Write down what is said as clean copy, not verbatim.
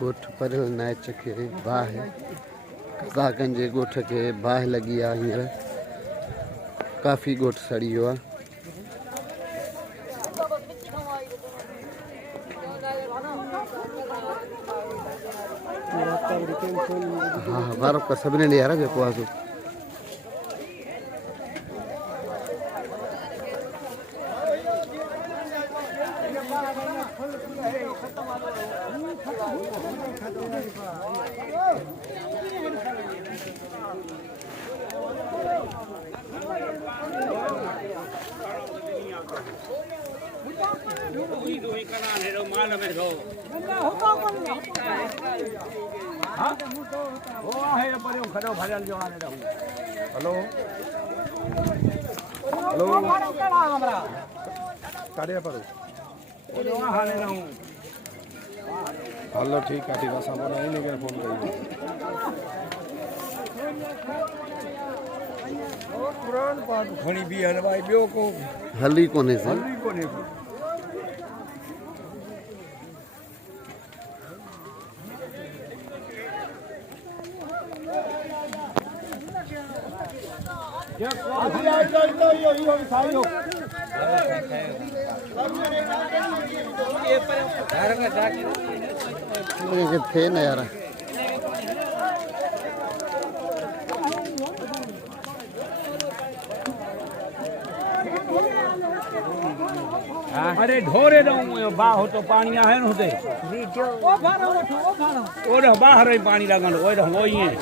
गोठ पर नाच के बाह कज़ाकनि जे गोठ के बाह लगी आहे। हींअर काफ़ी गोठ सड़ी वियो आहे। हाँ वारो का सभिनी ॾे यार जेको आहे सो हेलो हेलो काढ़े पर हलो ठीक है सामान आई नहीं फोन करिए पुरान बात घणी भी है भाई बियो को हली कोने से हली कोने थे ना यार अरे ढोरे रहूं बाह हो तो पानी आहे न होते ओ बाहर ही पानी लगन ओ रहूं ही है।